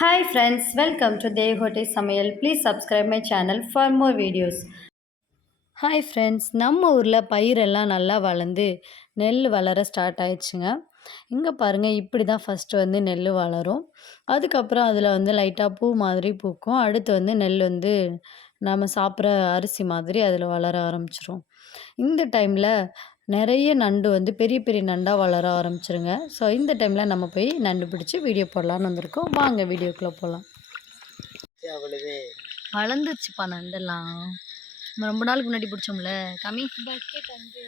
Hi friends welcome to Devote சமையல் please subscribe my channel for more videos hi friends நம்ம ஊரில் பயிரெல்லாம் நல்லா வளர்ந்து நெல் வளர ஸ்டார்ட் ஆயிடுச்சுங்க. இங்கே பாருங்கள் இப்படி தான் ஃபஸ்ட்டு வந்து நெல் வளரும். அதுக்கப்புறம் அதில் வந்து லைட்டாக பூ மாதிரி பூக்கும். அடுத்து வந்து நெல் வந்து நம்ம சாப்பிட்ற அரிசி மாதிரி அதில் வளர ஆரம்பிச்சிரும். இந்த டைமில் நிறைய நண்டு வந்து பெரிய பெரிய நண்டாக வளர ஆரம்பிச்சிருங்க. ஸோ இந்த டைமில் நம்ம போய் நண்டு பிடிச்சி வீடியோ போடலான்னு வந்திருக்கோம். வாங்க வீடியோக்குள்ளே போகலாம் அவ்வளவு வளர்ந்துச்சுப்பா நண்டெல்லாம் ரொம்ப நாளுக்கு முன்னாடி பிடிச்சோம்ல. கம்மி. பக்கெட் வந்து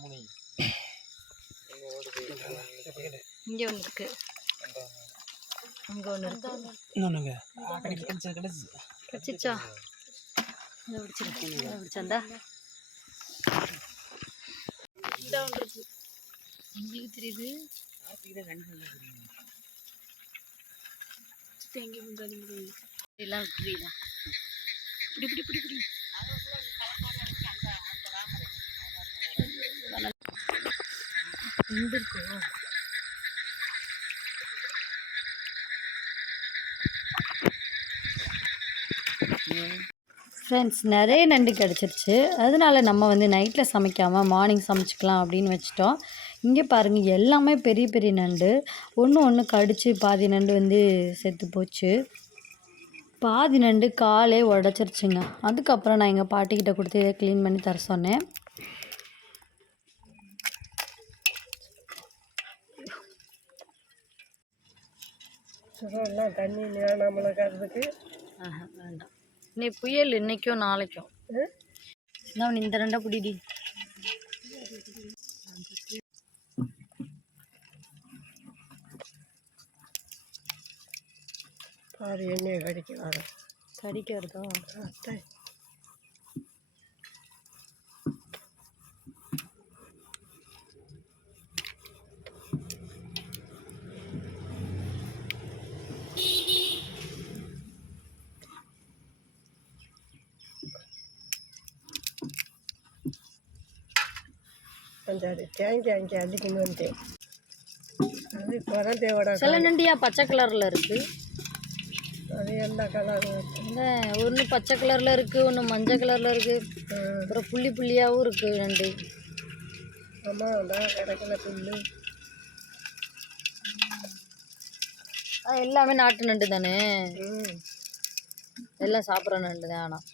முனை இங்கே ஒன்று இருக்கு. அங்கே ஒன்று இருக்கு. இன்னொன்னுங்க கிடைச்சு கிடைச்சு. கிடச்சிச்சா? இதை பிடிச்சிருக்கேன் இதை பிடிச்சாந்தா உங்களுக்கு தெரியுது. எல்லாம் புரியுதா இப்படி இப்படி இப்படி இப்படி எங்க ஃப்ரெண்ட்ஸ் நிறைய நண்டு கிடச்சிருச்சு. அதனால நம்ம வந்து நைட்டில் சமைக்காமல் மார்னிங் சமைச்சிக்கலாம் அப்படின்னு வச்சிட்டோம். இங்கே பாருங்கள் எல்லாமே பெரிய பெரிய நண்டு. ஒன்று ஒன்று கடிச்சு பாதி நண்டு வந்து செத்து போச்சு. பாதி நண்டு காலே உடச்சிருச்சுங்க. அதுக்கப்புறம் நான் எங்கள் பாட்டிக்கிட்ட கொடுத்து இதை க்ளீன் பண்ணி தர சொன்னேன். சுகம்லாம் தண்ணி நேராமல இருக்கிறதுக்கு ஆஹா வேண்டாம். நீ புயல் இன்னைக்கும் நாளைக்கும் நான் இந்த ரெண்டா பிடிடி பாரு எண்ணெயை கடிக்கிறாங்க கடிக்க வருதா அந்த தேங்காய் அங்கே அடிக்கணும் வந்தேன் அது குறந்தேவோட சில நண்டியா பச்சை கலரில் இருக்கு. அது எல்லா கலரும் இந்த ஒன்று பச்சை கலரில் இருக்குது ஒன்று மஞ்சள் கலரில் இருக்குது அப்புறம் புள்ளி புள்ளியாகவும் இருக்குது நண்டு. ஆமாம் அதான் கிடைக்கல புல்லு. அது எல்லாமே நாட்டு நண்டு தானே? எல்லாம் சாப்பிட்ற நண்டு தான் ஆனால்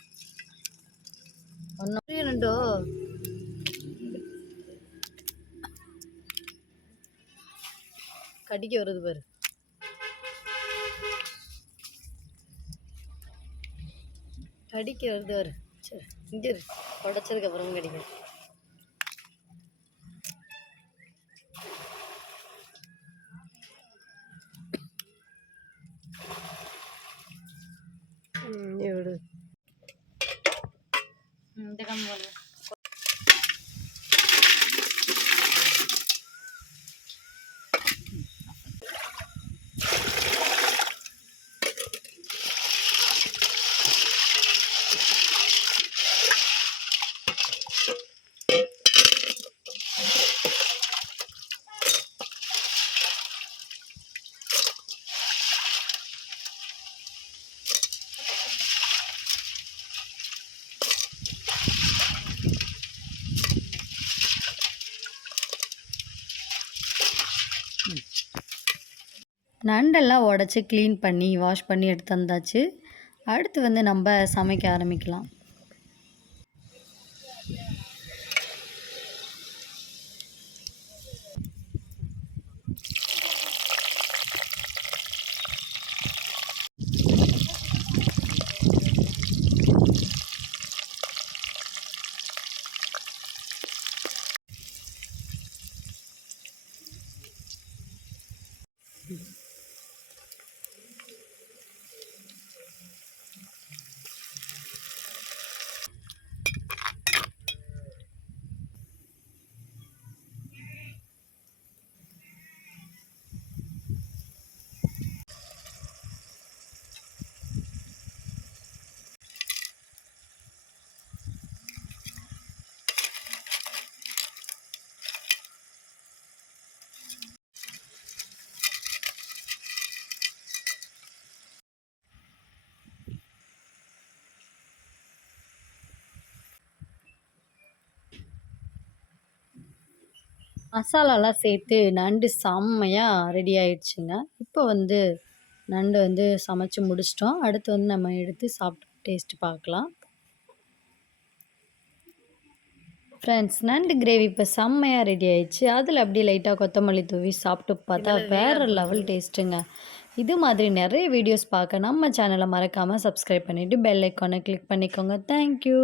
ஒன்றும் நண்டோ? கடிக்க வருது பாரு. கடிக்க வருது பாரு. சரி இங்கே உடச்சதுக்கு அப்புறம் கடிக்கிறேன் ம் நீ விடு இந்த கம்மி நண்டெல்லாம் உடச்சி க்ளீன் பண்ணி வாஷ் பண்ணி எடுத்து வந்தாச்சு. அடுத்து வந்து நம்ம சமைக்க ஆரம்பிக்கலாம். மசாலாலாம் சேர்த்து நண்டு செம்மையாக ரெடி ஆயிடுச்சுங்க. இப்போ வந்து நண்டு வந்து சமைச்சு முடிச்சிட்டோம். அடுத்து வந்து நம்ம எடுத்து சாப்பிட்டு டேஸ்ட்டு பார்க்கலாம். ஃப்ரெண்ட்ஸ் நண்டு கிரேவி இப்போ செம்மையாக ரெடி ஆயிடுச்சு. அதில் அப்படியே லைட்டாக கொத்தமல்லி தூவி சாப்பிட்டு பார்த்தா வேறு லெவல் டேஸ்ட்டுங்க இது மாதிரி நிறைய வீடியோஸ் பார்க்க நம்ம சேனலை மறக்காமல் சப்ஸ்கிரைப் பண்ணிவிட்டு பெல் ஐக்கானை கிளிக் பண்ணிக்கோங்க. தேங்க்யூ